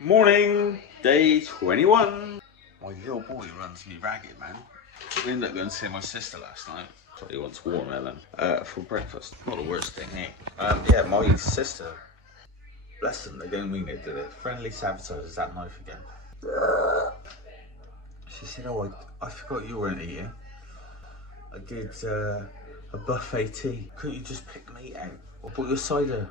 Morning, day 21. My little boy runs me ragged, man. We ended up going to see my sister last night. So he wants watermelon for breakfast. Not the worst thing, eh? Yeah, my sister, bless them, they don't mean it, do they? Friendly saboteurs, that knife again. She said, oh, I forgot you weren't eating. I did a buffet tea. Couldn't you just pick the meat out? Or put your cider?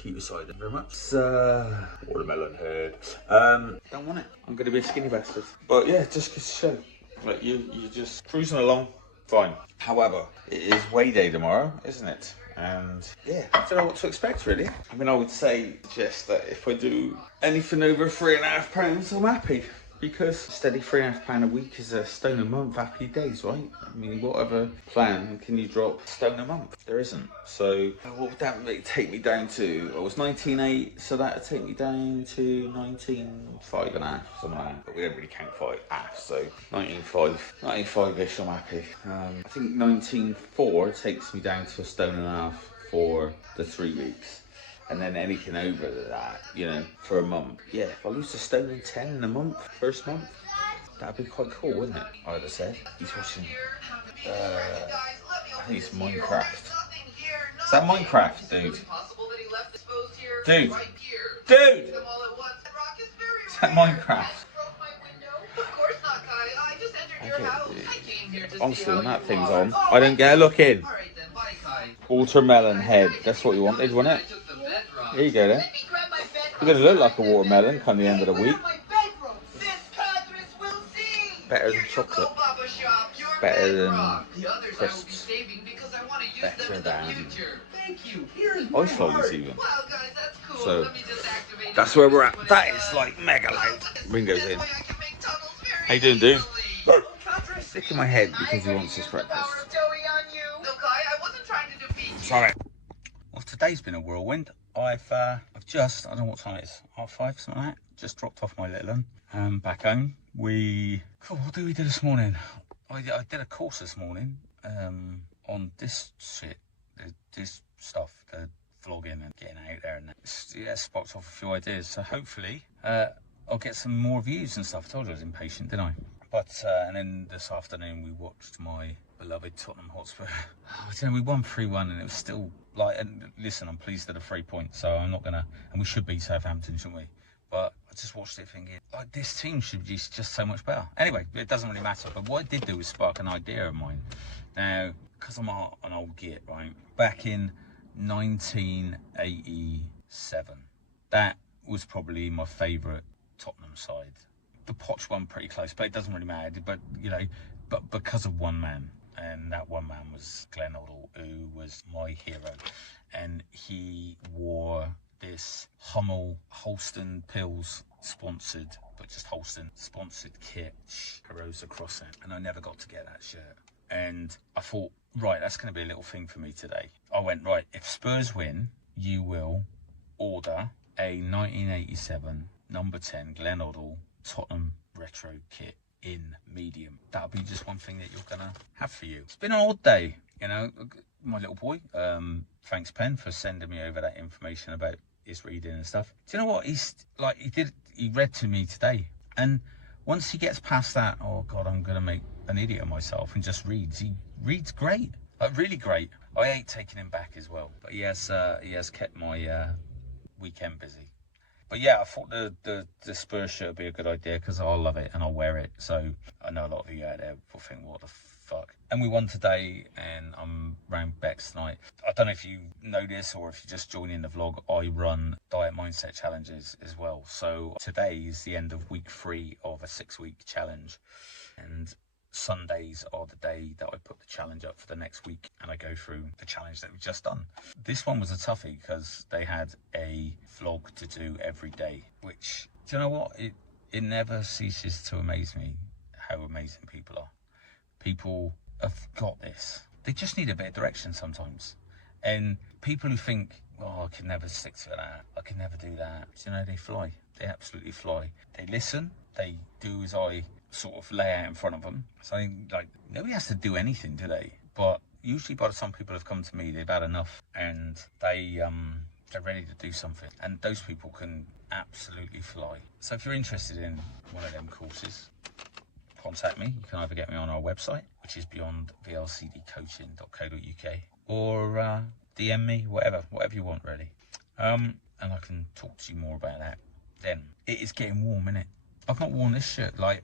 Keep your cider very much. It's watermelon head. Don't want it. I'm gonna be a skinny bastard. But yeah, just to show. Like you're just cruising along, fine. However, it is weigh day tomorrow, isn't it? And yeah, I don't know what to expect really. I mean, I would say just that if I do anything over £3.5 pounds, I'm happy. Because steady £3.5 a week is a stone a month, happy days, right? I mean, what other plan can you drop stone a month? There isn't. So what would that take me down to? I was 19.8, so that would take me down to 19.5.5, something like that. But we don't really count half, so 19.5-ish, I'm happy. I think 19.4 takes me down to a stone and a half for the 3 weeks. And then anything over that, you know, for a month. Yeah, if I lose a stone and 10 in a month, first month, that'd be quite cool, wouldn't it? I would have said. He's watching, I think it's Minecraft. Is that Minecraft, dude? Dude! Dude! Is that Minecraft? Okay. Honestly, when that thing's on, I don't get a look in. Watermelon head. That's what you wanted, wasn't it? Here you go then. You're going to look like a watermelon come the end of the week. Better than chocolate. Better than crisps. Better than ice lollies even. So that's where we're at. That is like mega loud. Ringo's in. How you doing, dude? Stick in my head because he wants his breakfast. Sorry. Well, today's been a whirlwind. I've just, I don't know what time it is, 5:30, something like that. Just dropped off my little one back home. What did we do this morning? I did a course this morning on this shit, this stuff, vlogging and getting out there, and yeah, sparked off a few ideas. So hopefully I'll get some more views and stuff. I told you I was impatient, didn't I? But and then this afternoon we watched my beloved Tottenham Hotspur. We won 3-1 and it was still like, and listen, I'm pleased at a 3 points, so I'm not gonna, and we should beat Southampton, shouldn't we? But I just watched it thinking, like, this team should be just so much better. Anyway, it doesn't really matter, but what it did do was spark an idea of mine. Now, because I'm an old git, right? Back in 1987, that was probably my favourite Tottenham side. The Poch one pretty close, but it doesn't really matter. But you know, but because of one man, and that one man was Glenn Hoddle, who was my hero, and he wore this Hummel Holston Pills sponsored, but just Holston sponsored kit, rose across it, and I never got to get that shirt. And I thought, right, that's going to be a little thing for me today. I went, right, if Spurs win, you will order a 1987 number 10 Glenn Hoddle Tottenham retro kit in medium. That'll be just one thing that you're gonna have for you. It's been an odd day, you know. My little boy, thanks Pen for sending me over that information about his reading and stuff. Do you know what he read to me today, and once he gets past that, oh god, I'm gonna make an idiot of myself, and just reads, he reads great, like really great. I hate taking him back as well, but he has kept my weekend busy. But yeah, I thought the Spurs shirt would be a good idea because I'll love it and I'll wear it. So I know a lot of you out there will think, what the fuck? And we won today, and I'm round Beck's tonight. I don't know if you know this or if you're just joining the vlog, I run diet mindset challenges as well. So today is the end of week 3 of a 6-week challenge. And Sundays are the day that I put the challenge up for the next week, and I go through the challenge that we've just done. This one was a toughie because they had a vlog to do every day, which, do you know what? It never ceases to amaze me how amazing people are. People have got this. They just need a bit of direction sometimes. And people who think, oh, I can never stick to that, I can never do that, you know, they fly. They absolutely fly. They listen, they do as I sort of lay out in front of them. So like, nobody has to do anything, do they? But usually by the time people have come to me, they've had enough, and they They're ready to do something. And those people can absolutely fly. So if you're interested in one of them courses, contact me. You can either get me on our website, which is beyondvlcdcoaching.co.uk, or DM me, whatever you want, really. And I can talk to you more about that then. It is getting warm, innit? I've not worn this shirt. Like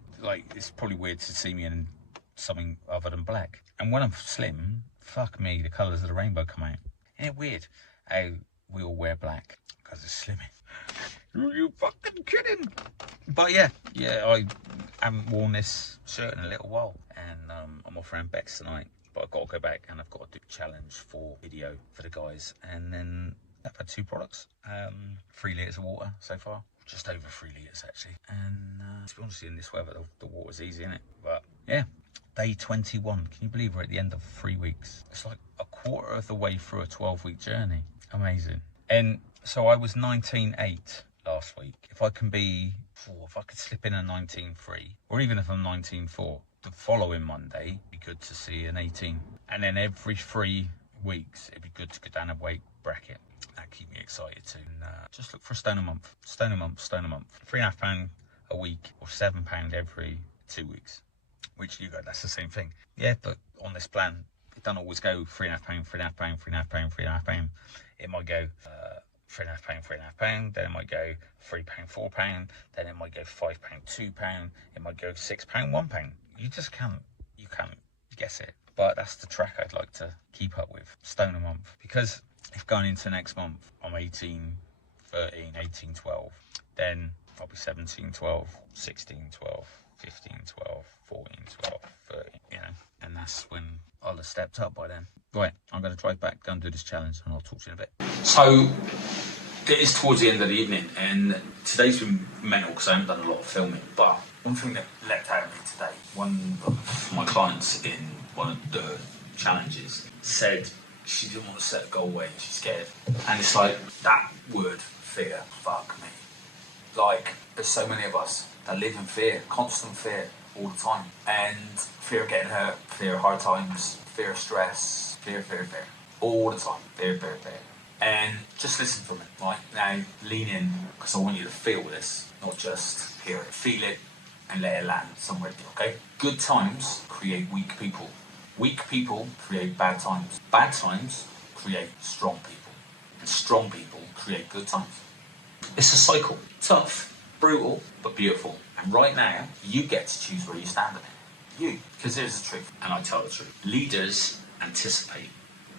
it's probably weird to see me in something other than black. And when I'm slim, fuck me, the colours of the rainbow come out. Isn't it weird how we all wear black because it's slimming? Are you fucking kidding? But yeah, I haven't worn this shirt in a little while, and I'm off around Bex tonight, but I've got to go back and I've got to do a challenge for video for the guys, and then I've had 2 products, 3 litres of water so far, just over 3 litres actually, and to be honest, in this weather the water's easy, innit? But yeah, day 21, can you believe we're at the end of 3 weeks? It's like a quarter of the way through a 12-week journey. Amazing. And so I was 19.8 last week. If I can if I could slip in a 19.3, or even if I'm 19.4, the following Monday, it'd be good to see an 18. And then every 3 weeks, it'd be good to go down a weight bracket. That'd keep me excited too. And just look for a stone a month. £3.5 a week, or £7 every 2 weeks. Which you go, that's the same thing. Yeah, but on this plan, it don't always go £3.5. It might go £3.5, then it might go £3, £4, then it might go £5, £2, it might go £6, £1. You can't guess it. But that's the track I'd like to keep up with, stone a month. Because if going into next month, I'm 18, 13, 18, 12, then I'll be 17, 12, 16, 12, 15, 12, 14, 12, 13, and that's when I'll have stepped up by then. Right, I'm going to drive back, go and do this challenge, and I'll talk to you in a bit. So, it is towards the end of the evening, and today's been mental because I haven't done a lot of filming, but one thing that leapt out of me today, one of my clients in one of the challenges said she didn't want to set a goal weight, she's scared. And it's like, that word, fear, fuck me. Like, there's so many of us that live in fear, constant fear, all the time. And fear of getting hurt, fear of hard times, fear of stress, fear. All the time, fear. And just listen for me, right? Now, lean in, because I want you to feel this, not just hear it. Feel it and let it land somewhere, okay? Good times create weak people. Weak people create bad times. Bad times create strong people. And strong people create good times. It's a cycle. Tough, brutal, but beautiful. And right now, you get to choose where you stand in it. You. Because here's the truth, and I tell the truth. Leaders anticipate,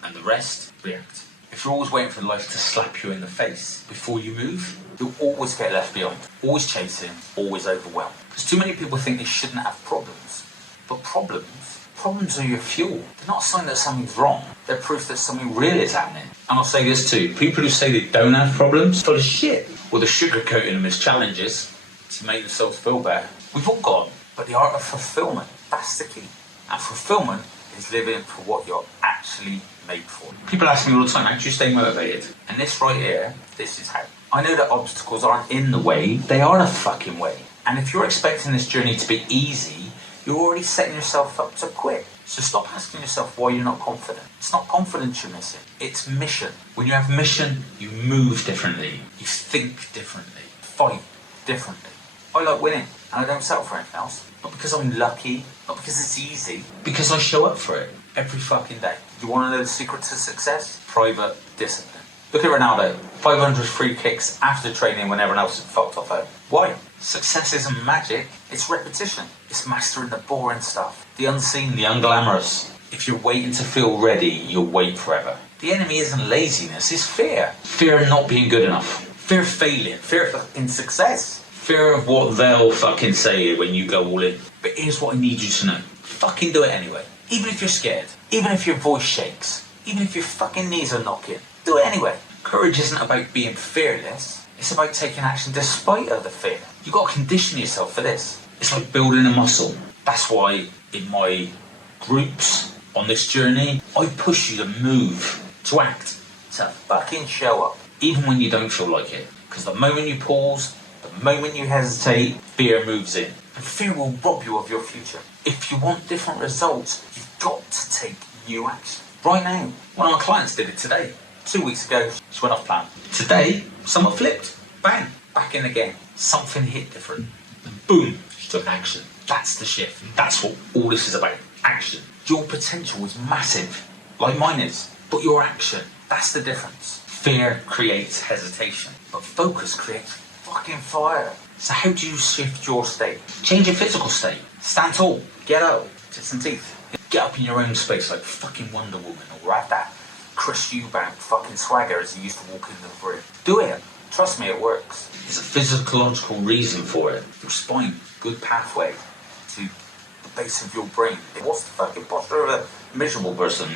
and the rest react. If you're always waiting for life to slap you in the face before you move, you'll always get left behind. Always chasing, always overwhelmed. Because too many people think they shouldn't have problems. But problems are your fuel. They're not a sign that something's wrong. They're proof that something real is happening. And I'll say this too. People who say they don't have problems, full of shit. Or they're sugarcoating them as challenges to make themselves feel better. We've all got them. But the art of fulfillment, that's the key. And fulfillment is living for what you're actually made for. People ask me all the time, how do you stay motivated? And this right here, this is how. I know that obstacles aren't in the way, they are the fucking way. And if you're expecting this journey to be easy, you're already setting yourself up to quit. So stop asking yourself why you're not confident. It's not confidence you're missing, it's mission. When you have mission, you move differently, you think differently, fight differently. I like winning, and I don't settle for anything else. Not because I'm lucky, not because it's easy, because I show up for it every fucking day. You want to know the secret to success? Private discipline. Look at Ronaldo, 500 free kicks after training when everyone else is fucked off home. Why? Success isn't magic, it's repetition. It's mastering the boring stuff, the unseen, the unglamorous. If you're waiting to feel ready, you'll wait forever. The enemy isn't laziness, it's fear. Fear of not being good enough. Fear of failing. Fear of success. Fear of what they'll fucking say when you go all in. But here's what I need you to know. Fucking do it anyway. Even if you're scared. Even if your voice shakes. Even if your fucking knees are knocking. Do it anyway. Courage isn't about being fearless. It's about taking action despite of the fear. You've got to condition yourself for this. It's like building a muscle. That's why in my groups on this journey, I push you to move, to act, to fucking show up. Even when you don't feel like it. Because the moment you pause, the moment you hesitate, fear moves in. And fear will rob you of your future. If you want different results, you've got to take new action. Right now. One of my clients did it today. 2 weeks ago, she went off plan. Today, somewhat flipped. Bang, back in again. Something hit different. And boom, she took action. That's the shift. That's what all this is about. Action. Your potential is massive, like mine is. But your action, that's the difference. Fear creates hesitation, but focus creates fucking fire. So how do you shift your state? Change your physical state. Stand tall. Get up. Tits and teeth. Get up in your own space like fucking Wonder Woman, or have that Chris Eubank fucking swagger as he used to walk into the room. Do it. Trust me, it works. There's a physiological reason for it. Your spine, good pathway to the base of your brain. What's the fucking posture of a miserable person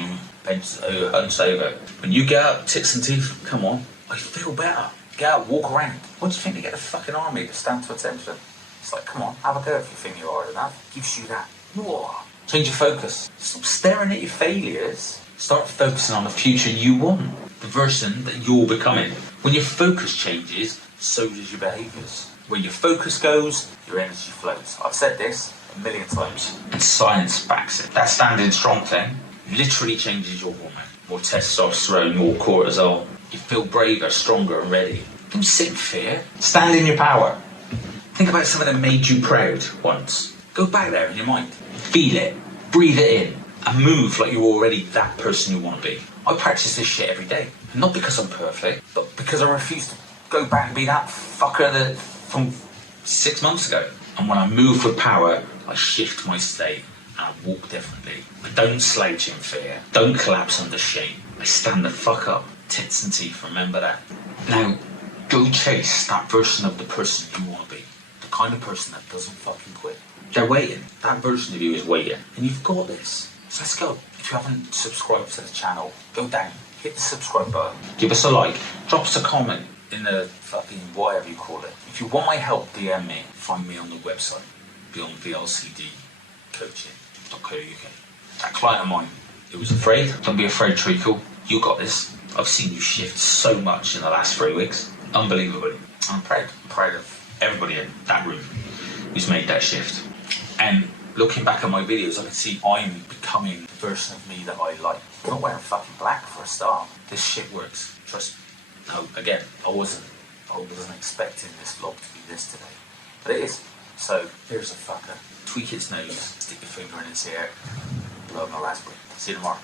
hunched over? When you get up, tits and teeth, come on, I feel better. Get out, walk around. What do you think they get the fucking army to stand to attention? It's like, come on, have a go if you think you're hard enough. Gives you that. Whoa. Change your focus. Stop staring at your failures. Start focusing on the future you want. The version that you're becoming. When your focus changes, so does your behaviours. Where your focus goes, your energy flows. I've said this a million times, and science backs it. That standing strong thing literally changes your hormone. More testosterone, more cortisol. You feel braver, stronger and ready. Don't sit in fear. Stand in your power. Think about something that made you proud once. Go back there in your mind. Feel it. Breathe it in. And move like you're already that person you want to be. I practice this shit every day. Not because I'm perfect, but because I refuse to go back and be that fucker from 6 months ago. And when I move with power, I shift my state and I walk differently. I don't slouch in fear. Don't collapse under shame. I stand the fuck up. Tits and teeth, remember that. Now, go chase that version of the person you want to be. The kind of person that doesn't fucking quit. They're waiting. That version of you is waiting. And you've got this. So let's go. If you haven't subscribed to the channel, go down, hit the subscribe button, give us a like, drop us a comment in the fucking whatever you call it. If you want my help, DM me. Find me on the website, beyond VLCD coaching.co.uk. That client of mine who was afraid, don't be afraid, treacle. You got this. I've seen you shift so much in the last 3 weeks. Unbelievable. I'm proud. I'm proud of everybody in that room who's made that shift. And looking back at my videos, I can see I'm becoming the version of me that I like. I'm not wearing fucking black for a start. This shit works. Trust me. No, again, I wasn't expecting this vlog to be this today. But it is. So, here's a fucker. Tweak its nose, stick your finger in its ear, blow my raspberry. See you tomorrow.